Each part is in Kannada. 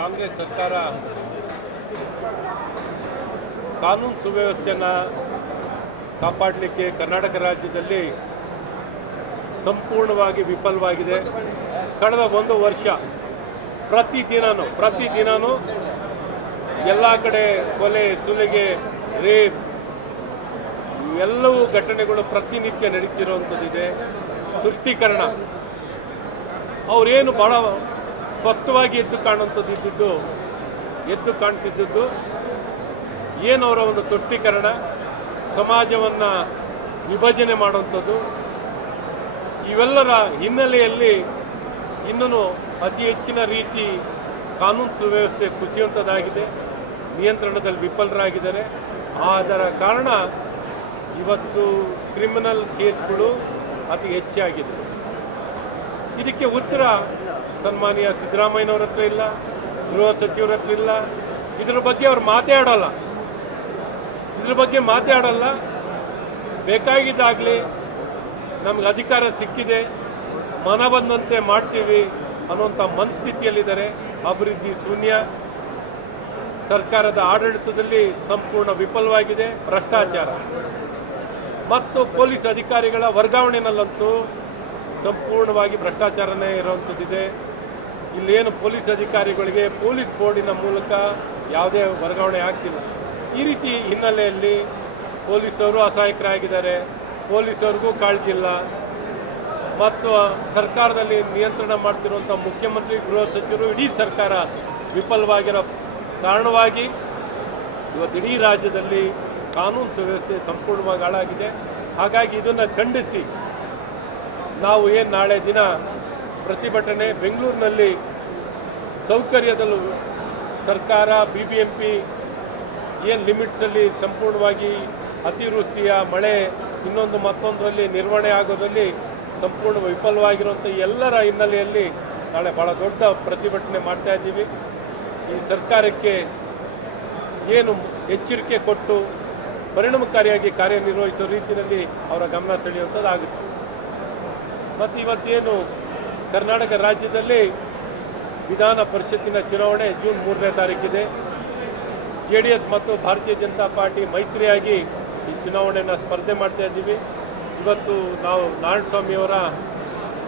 ಕಾಂಗ್ರೆಸ್ ಸರ್ಕಾರ ಕಾನೂನು ಸುವ್ಯವಸ್ಥೆಯನ್ನು ಕಾಪಾಡಲಿಕ್ಕೆ ಕರ್ನಾಟಕ ರಾಜ್ಯದಲ್ಲಿ ಸಂಪೂರ್ಣವಾಗಿ ವಿಫಲವಾಗಿದೆ. ಕಳೆದ ಒಂದು ವರ್ಷ ಪ್ರತಿದಿನನೂ ಪ್ರತಿದಿನನೂ ಎಲ್ಲ ಕಡೆ ಕೊಲೆ, ಸುಲಿಗೆ, ರೇಪ್ ಇವೆಲ್ಲವೂ ಘಟನೆಗಳು ಪ್ರತಿನಿತ್ಯ ನಡೀತಿರುವಂಥದ್ದಿದೆ. ತುಷ್ಟೀಕರಣ. ಅವರೇನು ಭಾಳ ಸ್ಪಷ್ಟವಾಗಿ ಎದ್ದು ಕಾಣುವಂಥದ್ದು ಇದ್ದಿದ್ದು, ಎದ್ದು ಕಾಣ್ತಿದ್ದದ್ದು ಏನು ಅವರ ಒಂದು ತುಷ್ಟೀಕರಣ, ಸಮಾಜವನ್ನು ವಿಭಜನೆ ಮಾಡುವಂಥದ್ದು, ಇವೆಲ್ಲರ ಹಿನ್ನೆಲೆಯಲ್ಲಿ ಇನ್ನೂ ಅತಿ ಹೆಚ್ಚಿನ ರೀತಿ ಕಾನೂನು ಸುವ್ಯವಸ್ಥೆ ಕುಸಿಯುವಂಥದ್ದಾಗಿದೆ, ನಿಯಂತ್ರಣದಲ್ಲಿ ವಿಫಲರಾಗಿದ್ದಾರೆ. ಅದರ ಕಾರಣ ಇವತ್ತು ಕ್ರಿಮಿನಲ್ ಕೇಸ್ಗಳು ಅತಿ ಹೆಚ್ಚಾಗಿದೆ. ಇದಕ್ಕೆ ಉತ್ತರ ಸನ್ಮಾನ್ಯ ಸಿದ್ದರಾಮಯ್ಯನವ್ರ ಹತ್ರ ಇಲ್ಲ, ಗೃಹ ಸಚಿವರ ಹತ್ರ ಇಲ್ಲ. ಇದ್ರ ಬಗ್ಗೆ ಅವ್ರು ಮಾತಾಡೋಲ್ಲ. ಇದ್ರ ಬಗ್ಗೆ ಮಾತಾಡೋಲ್ಲ. ಬೇಕಾಗಿದ್ದಾಗಲಿ ನಮ್ಗೆ ಅಧಿಕಾರ ಸಿಕ್ಕಿದೆ, ಮನ ಬಂದಂತೆ ಮಾಡ್ತೀವಿ ಅನ್ನುವಂಥ ಮನಸ್ಥಿತಿಯಲ್ಲಿದ್ದಾರೆ ಅಭಿವೃದ್ಧಿ ಶೂನ್ಯ. ಸರ್ಕಾರದ ಆಡಳಿತದಲ್ಲಿ ಸಂಪೂರ್ಣ ವಿಫಲವಾಗಿದೆ, ಭ್ರಷ್ಟಾಚಾರ. ಮತ್ತು ಪೊಲೀಸ್ ಅಧಿಕಾರಿಗಳ ವರ್ಗಾವಣೆನಲ್ಲಂತೂ ಸಂಪೂರ್ಣವಾಗಿ ಭ್ರಷ್ಟಾಚಾರನೇ ಇರುವಂಥದ್ದಿದೆ. ಇಲ್ಲೇನು ಪೊಲೀಸ್ ಅಧಿಕಾರಿಗಳಿಗೆ ಪೊಲೀಸ್ ಬೋರ್ಡಿನ ಮೂಲಕ ಯಾವುದೇ ವರ್ಗಾವಣೆ ಆಗ್ತಿಲ್ಲ. ಈ ರೀತಿ ಹಿನ್ನೆಲೆಯಲ್ಲಿ ಪೊಲೀಸರು ಅಸಹಾಯಕರಾಗಿದ್ದಾರೆ. ಪೊಲೀಸರಿಗೂ ಕಾಳಜಿ ಇಲ್ಲ. ಮತ್ತು ಸರ್ಕಾರದಲ್ಲಿ ನಿಯಂತ್ರಣ ಮಾಡ್ತಿರುವಂಥ ಮುಖ್ಯಮಂತ್ರಿ, ಗೃಹ ಸಚಿವರು ಇಡೀ ಸರ್ಕಾರ ವಿಫಲವಾಗಿರೋ ಕಾರಣವಾಗಿ ಇವತ್ತು ಇಡೀ ರಾಜ್ಯದಲ್ಲಿ ಕಾನೂನು ಸುವ್ಯವಸ್ಥೆ ಸಂಪೂರ್ಣವಾಗಿ ಹಾಳಾಗಿದೆ. ಹಾಗಾಗಿ ಇದನ್ನು ಖಂಡಿಸಿ ನಾವು ಏನು ನಾಳೆ ದಿನ ಪ್ರತಿಭಟನೆ ಬೆಂಗಳೂರಿನಲ್ಲಿ ಸೌಕರ್ಯದಲ್ಲೂ ಸರ್ಕಾರ ಬಿ ಬಿ ಎಂ ಪಿ ಏನು ಲಿಮಿಟ್ಸಲ್ಲಿ ಸಂಪೂರ್ಣವಾಗಿ ಅತಿವೃಷ್ಟಿಯ ಮಳೆ ಇನ್ನೊಂದು ಮತ್ತೊಂದರಲ್ಲಿ ನಿರ್ವಹಣೆ ಆಗೋದಲ್ಲಿ ಸಂಪೂರ್ಣ ವಿಫಲವಾಗಿರುವಂಥ ಎಲ್ಲರ ಹಿನ್ನೆಲೆಯಲ್ಲಿ ನಾಳೆ ಭಾಳ ದೊಡ್ಡ ಪ್ರತಿಭಟನೆ ಮಾಡ್ತಾ ಇದ್ದೀವಿ. ಈ ಸರ್ಕಾರಕ್ಕೆ ಏನು ಎಚ್ಚರಿಕೆ ಕೊಟ್ಟು ಪರಿಣಾಮಕಾರಿಯಾಗಿ ಕಾರ್ಯನಿರ್ವಹಿಸೋ ರೀತಿಯಲ್ಲಿ ಅವರ ಗಮನ ಸೆಳೆಯುವಂಥದ್ದಾಗುತ್ತೆ. ಮತ್ತು ಇವತ್ತೇನು ಕರ್ನಾಟಕ ರಾಜ್ಯದಲ್ಲಿ ವಿಧಾನ ಪರಿಷತ್ತಿನ ಚುನಾವಣೆ ಜೂನ್ ಮೂರನೇ ತಾರೀಕಿದೆ. ಜೆ ಡಿ ಎಸ್ ಮತ್ತು ಭಾರತೀಯ ಜನತಾ ಪಾರ್ಟಿ ಮೈತ್ರಿಯಾಗಿ ಈ ಚುನಾವಣೆಯನ್ನು ಸ್ಪರ್ಧೆ ಮಾಡ್ತಾ ಇದ್ದೀವಿ. ಇವತ್ತು ನಾವು ನಾರಾಯಣಸ್ವಾಮಿಯವರ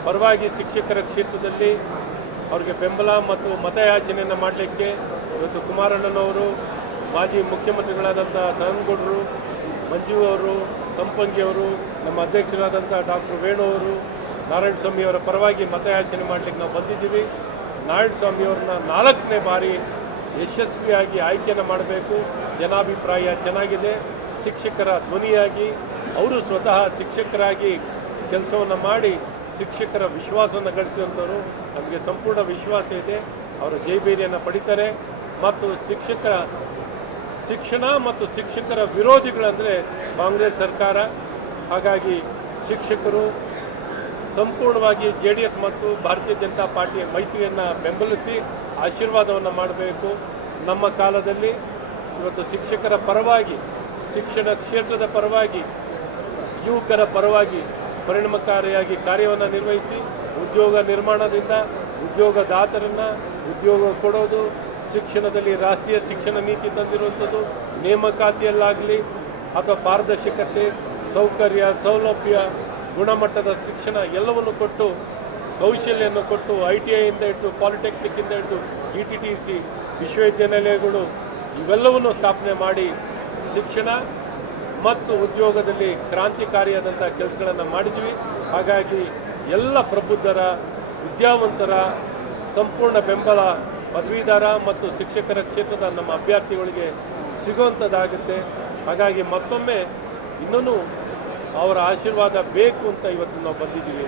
ಪರವಾಗಿ ಶಿಕ್ಷಕರ ಕ್ಷೇತ್ರದಲ್ಲಿ ಅವರಿಗೆ ಬೆಂಬಲ ಮತ್ತು ಮತಯಾಚನೆಯನ್ನು ಮಾಡಲಿಕ್ಕೆ ಇವತ್ತು ಕುಮಾರಣ್ಣನವರು, ಮಾಜಿ ಮುಖ್ಯಮಂತ್ರಿಗಳಾದಂಥ ಸಹನ್ಗೌಡರು ಮಂಜು ಅವರು ಸಂಪಂಗಿಯವರು ನಮ್ಮ ಅಧ್ಯಕ್ಷರಾದಂಥ ಡಾಕ್ಟರ್ ವೇಣು ಅವರು ನಾರಾಯಣ ಸ್ವಾಮಿಯವರ ಪರವಾಗಿ ಮತಯಾಚನೆ ಮಾಡಲಿಕ್ಕೆ ನಾವು ಬಂದಿದ್ದೀವಿ. ನಾರಾಯಣ ಸ್ವಾಮಿಯವ್ರನ್ನ ನಾಲ್ಕನೇ ಬಾರಿ ಯಶಸ್ವಿಯಾಗಿ ಆಯ್ಕೆಯನ್ನು ಮಾಡಬೇಕು. ಜನಾಭಿಪ್ರಾಯ ಚೆನ್ನಾಗಿದೆ. ಶಿಕ್ಷಕರ ಧ್ವನಿಯಾಗಿ, ಅವರು ಸ್ವತಃ ಶಿಕ್ಷಕರಾಗಿ ಕೆಲಸವನ್ನು ಮಾಡಿ ಶಿಕ್ಷಕರ ವಿಶ್ವಾಸವನ್ನು ಗಳಿಸುವಂಥವ್ರು. ನಮಗೆ ಸಂಪೂರ್ಣ ವಿಶ್ವಾಸ ಇದೆ. ಅವರು ಜೈಬೇರಿಯನ್ನು ಪಡಿತಾರೆ. ಮತ್ತು ಶಿಕ್ಷಕರ ಶಿಕ್ಷಣ ಮತ್ತು ಶಿಕ್ಷಕರ ವಿರೋಧಿಗಳಂದರೆ ಕಾಂಗ್ರೆಸ್ ಸರ್ಕಾರ. ಹಾಗಾಗಿ ಶಿಕ್ಷಕರು ಸಂಪೂರ್ಣವಾಗಿ ಜೆ ಡಿ ಎಸ್ ಮತ್ತು ಭಾರತೀಯ ಜನತಾ ಪಾರ್ಟಿಯ ಮೈತ್ರಿಯನ್ನು ಬೆಂಬಲಿಸಿ ಆಶೀರ್ವಾದವನ್ನು ಮಾಡಬೇಕು. ನಮ್ಮ ಕಾಲದಲ್ಲಿ ಇವತ್ತು ಶಿಕ್ಷಕರ ಪರವಾಗಿ, ಶಿಕ್ಷಣ ಕ್ಷೇತ್ರದ ಪರವಾಗಿ, ಯುವಕರ ಪರವಾಗಿ ಪರಿಣಾಮಕಾರಿಯಾಗಿ ಕಾರ್ಯವನ್ನು ನಿರ್ವಹಿಸಿ, ಉದ್ಯೋಗ ನಿರ್ಮಾಣದಿಂದ ಉದ್ಯೋಗದಾತರನ್ನು ಉದ್ಯೋಗ ಕೊಡೋದು, ಶಿಕ್ಷಣದಲ್ಲಿ ರಾಷ್ಟ್ರೀಯ ಶಿಕ್ಷಣ ನೀತಿ ತಂದಿರುವಂಥದ್ದು, ನೇಮಕಾತಿಯಲ್ಲಾಗಲಿ ಅಥವಾ ಪಾರದರ್ಶಕತೆ, ಸೌಕರ್ಯ, ಸೌಲಭ್ಯ ಗುಣಮಟ್ಟದ ಶಿಕ್ಷಣ ಎಲ್ಲವನ್ನು ಕೊಟ್ಟು, ಕೌಶಲ್ಯವನ್ನು ಕೊಟ್ಟು, ಐ ಟಿ ಐಯಿಂದ ಹಿಡಿದು ಪಾಲಿಟೆಕ್ನಿಕ್ಕಿಂದ ಹಿಡಿದು ಜಿ ಟಿ ಟಿ ಸಿ, ವಿಶ್ವವಿದ್ಯಾನಿಲಯಗಳು, ಇವೆಲ್ಲವನ್ನು ಸ್ಥಾಪನೆ ಮಾಡಿ ಶಿಕ್ಷಣ ಮತ್ತು ಉದ್ಯೋಗದಲ್ಲಿ ಕ್ರಾಂತಿಕಾರಿಯಾದಂಥ ಕೆಲಸಗಳನ್ನು ಮಾಡಿದ್ವಿ. ಹಾಗಾಗಿ ಎಲ್ಲ ಪ್ರಬುದ್ಧರ, ವಿದ್ಯಾವಂತರ, ಸಂಪೂರ್ಣ ಬೆಂಬಲ, ಪದವೀಧರ ಮತ್ತು ಶಿಕ್ಷಕರ ಕ್ಷೇತ್ರದ ನಮ್ಮ ಅಭ್ಯರ್ಥಿಗಳಿಗೆ ಸಿಗುವಂಥದ್ದಾಗುತ್ತೆ ಹಾಗಾಗಿ ಮತ್ತೊಮ್ಮೆ ಇನ್ನೂ ಅವರ ಆಶೀರ್ವಾದ ಬೇಕು ಅಂತ ಇವತ್ತು ನಾವು ಬಂದಿದ್ದೀವಿ.